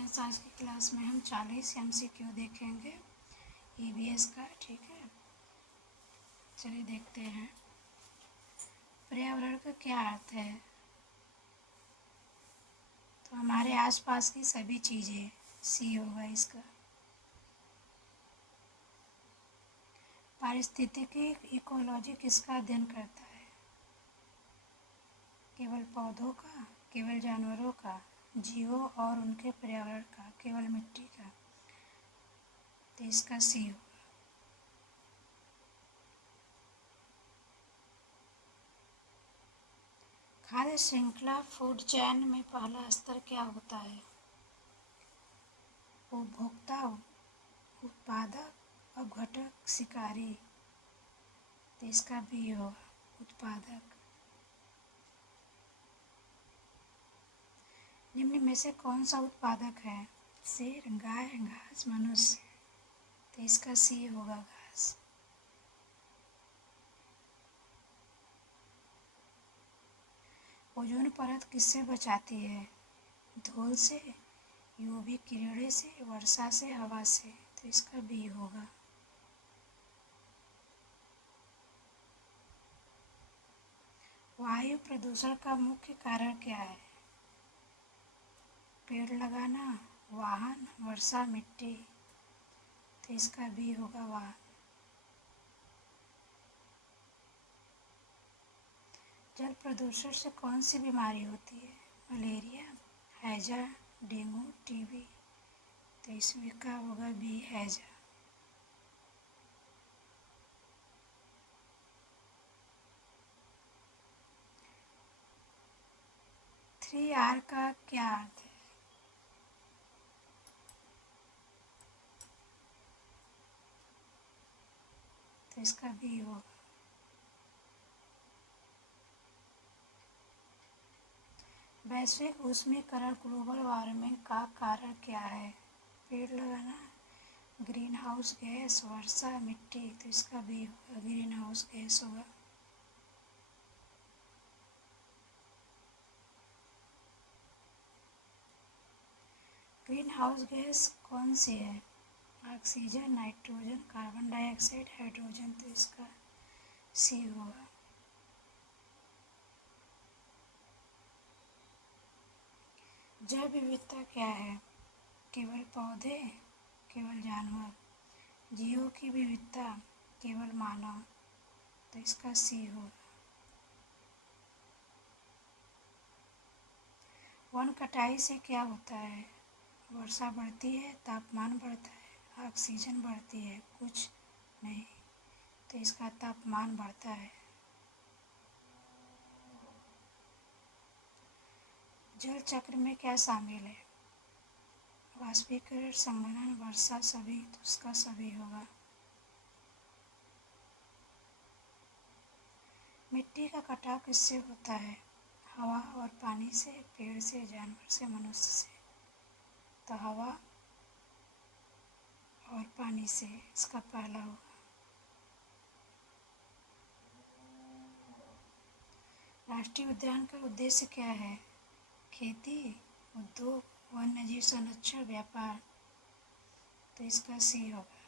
Friends, आज की class में हम 40 MCQ देखेंगे EVS का। ठीक है, चलिए देखते हैं। पर्यावरण का क्या अर्थ है? तो हमारे आसपास की सभी चीज़ें, सी होगा इसका। पारिस्थितिकी इकोलॉजी किसका अध्ययन करता है? केवल पौधों का, केवल जानवरों का, जीवों और उनके पर्यावरण का, केवल मिट्टी का? तो इसका सी होगा। खाद्य श्रृंखला फूड चैन में पहला स्तर क्या होता है? उपभोक्ता, उत्पादक, अपघटक, शिकारी? तो इसका बी होगा, उत्पादक। निम्न में से कौन सा उत्पादक है? शेर, गाय, घास, मनुष्य? तो इसका सी होगा, घास। ओजोन परत किससे बचाती है? धूल से, यूवी किरणें से, वर्षा से, हवा से? तो इसका बी होगा। वायु प्रदूषण का मुख्य कारण क्या है? पेड़ लगाना, वाहन, वर्षा, मिट्टी? तो इसका बी होगा, वाहन। जल प्रदूषण से कौन सी बीमारी होती है? मलेरिया, हैजा, डेंगू, टीबी? तो इसमें का होगा बी, हैजा। थ्री आर का क्या अर्थ है? तो इसका बी होगा। वैश्विक ऊष्मीकरण ग्लोबल वार्मिंग का कारण क्या है? पेड़ लगाना, ग्रीन हाउस गैस, वर्षा, मिट्टी? तो इसका बी होगा, ग्रीन हाउस गैस होगा। ग्रीन हाउस गैस कौन सी है? Oxygen, nitrogen, carbon dioxide, hydrogen? तो इसका सी होगा। जैव विविधता क्या है? केवल पौधे, केवल जानवर, जीवों की विविधता, केवल मानव? तो इसका सी होगा। वन कटाई से क्या होता है? वर्षा बढ़ती है, तापमान बढ़ता है, ऑक्सीजन बढ़ती है, कुछ नहीं। तो इसका तापमान बढ़ता है। जल चक्र में क्या शामिल है? वाष्पीकरण, संघनन, वर्षा, सभी? तो उसका सभी होगा। मिट्टी का कटाव किससे होता है? हवा और पानी से, पेड़ से, जानवर से, मनुष्य से? तो हवा और पानी से, इसका पहला होगा। राष्ट्रीय उद्यान का उद्देश्य क्या है? खेती, उद्योग, वन्यजीव संरक्षण, व्यापार? तो इसका सी होगा।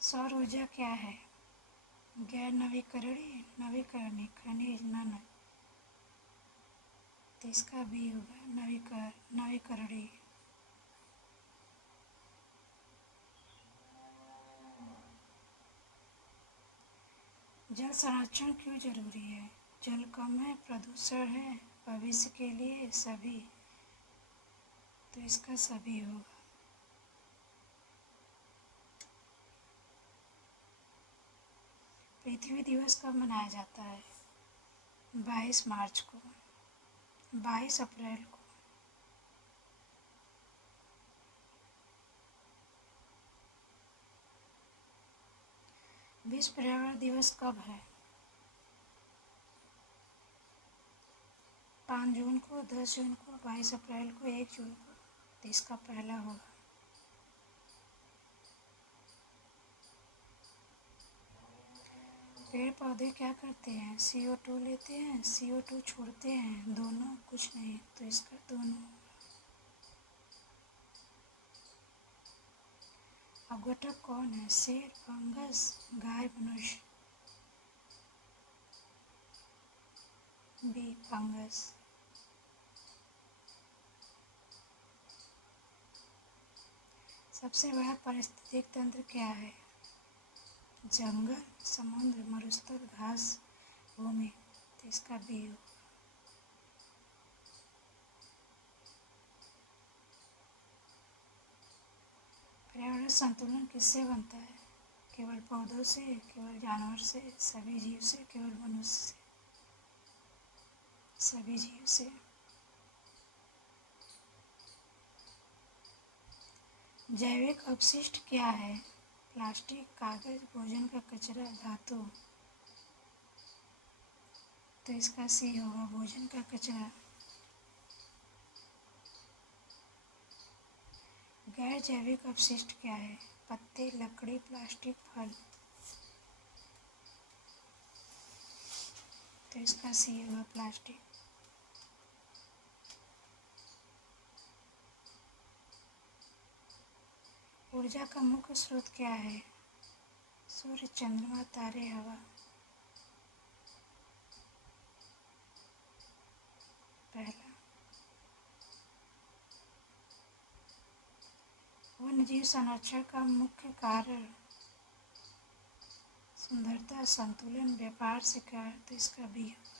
सौर ऊर्जा क्या है? गैर नवीकरणीय, नवीकरणीय, खनिज, नन? तो इसका बी होगा, नवीकरणीय। जल संरक्षण क्यों जरूरी है? जल कम है, प्रदूषण है, भविष्य के लिए, सभी? तो इसका सभी होगा। पृथ्वी दिवस कब मनाया जाता है? 22 मार्च को, 22 अप्रैल को? विश्व पर्यावरण दिवस कब है? 5 जून को, 10 जून को, 22 अप्रैल को, 1 जून को? तो इसका पहला होगा। पेड़ पौधे क्या करते हैं? CO2 लेते हैं, CO2 छोड़ते हैं, दोनों कुछ नहीं, तो इसका दोनों। अपघटक कौन है? शेर, फंगस, गाय, मनुष्य। B, fungus. सबसे बड़ा पारिस्थितिक तंत्र क्या है? जंगल, समुद्र, मरुस्थल, घास भूमि, तो इसका बी हो। पर्यावरण संतुलन किससे बनता है? केवल पौधों से, केवल जानवर से, सभी जीव से, केवल मनुष्य से? सभी जीव से। जैविक अपशिष्ट क्या है? प्लास्टिक, कागज, भोजन का कचरा, धातु, तो इसका सी होगा, भोजन का कचरा। गैर जैविक अपशिष्ट क्या है? पत्ते, लकड़ी, प्लास्टिक, फल, तो इसका सी होगा, प्लास्टिक। ऊर्जा का मुख्य स्रोत क्या है? सूर्य, चंद्रमा, तारे, हवा। पहला। वन्यजीव संरक्षण का मुख्य कारण सुंदरता, संतुलन, व्यापार, शिकार, तो इसका भी होगा।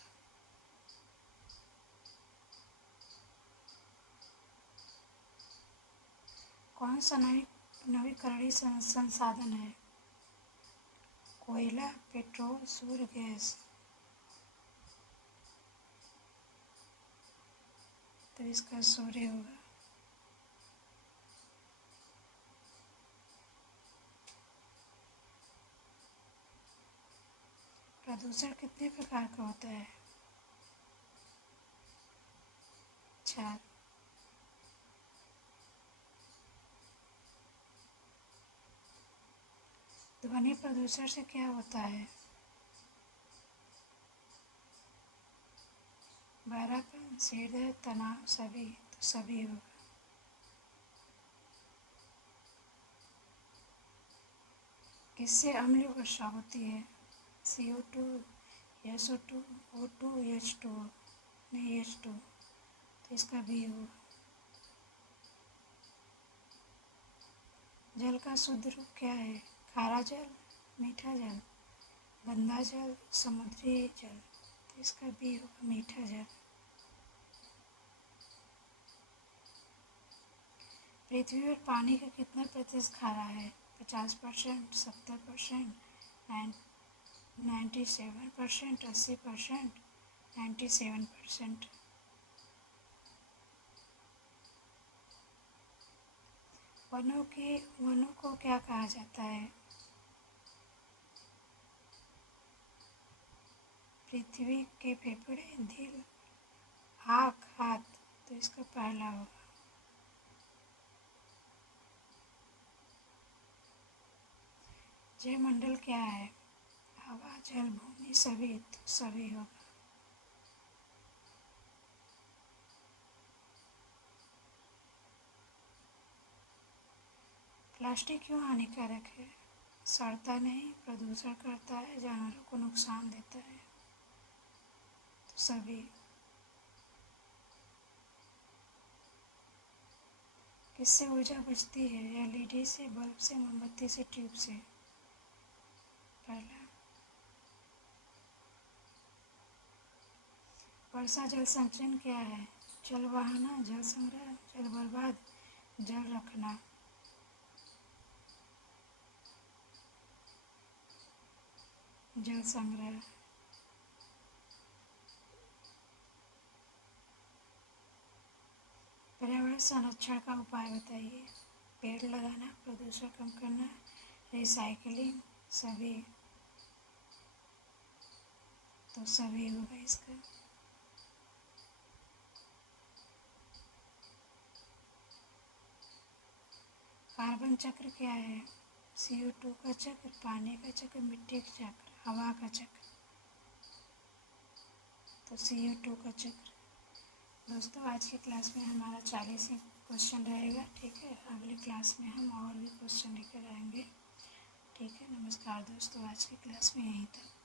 कौन सा नवीकरणीय संसाधन है? कोयला, पेट्रोल, सूर्य, गैस, तो इसका सूर्य होगा। प्रदूषण कितने प्रकार का होता है? 4। ध्वनि प्रदूषण से क्या होता है? बहरापन, सिरदर्द, तनाव, सभी, तो सभी होगा। किससे अम्लीय वर्षा होती है? CO2, SO2, O2, H2O, नहीं H2, तो इसका भी होगा। जल का शुद्ध रूप क्या है? खारा जल, मीठा जल, गंदा जल, समुद्री जल, तो इसका भी होगा, मीठा जल। पृथ्वी पर पानी का कितना प्रतिशत खारा है? 50%, 70%, 97%, 80%, 97%। वनों को क्या कहा जाता है? पृथ्वी के फेफड़े, दिल, आँख, हाथ, तो इसका पहला होगा। जलमंडल क्या है? हवा, जल, भूमि, सभी, तो सभी होगा। प्लास्टिक क्यों हानिकारक है? सड़ता नहीं, प्रदूषण करता है, जानवरों को नुकसान देता है, तो सभी। किससे ऊर्जा बचती है? LED से, बल्ब से, मोमबत्ती से, ट्यूब से? पहला। वर्षा जल संचयन क्या है? जल बहाना, जल संग्रह, जल बर्बाद, जल रखना, जल संग्रह। पर्यावरण संरक्षण का उपाय बताइए। पेड़ लगाना, प्रदूषण कम करना, रिसाइकलिंग, सभी, तो सभी होगा इसका। कार्बन चक्र क्या है? CO2 का चक्र, पानी का चक्र, मिट्टी का चक्र, हवा का चक्र, तो CO2 का चक्र। दोस्तों आज की क्लास में हमारा 40 ही क्वेश्चन रहेगा, ठीक है। अगली क्लास में हम और भी क्वेश्चन लेकर आएंगे, ठीक है। नमस्कार दोस्तों, आज की क्लास में यहीं तक।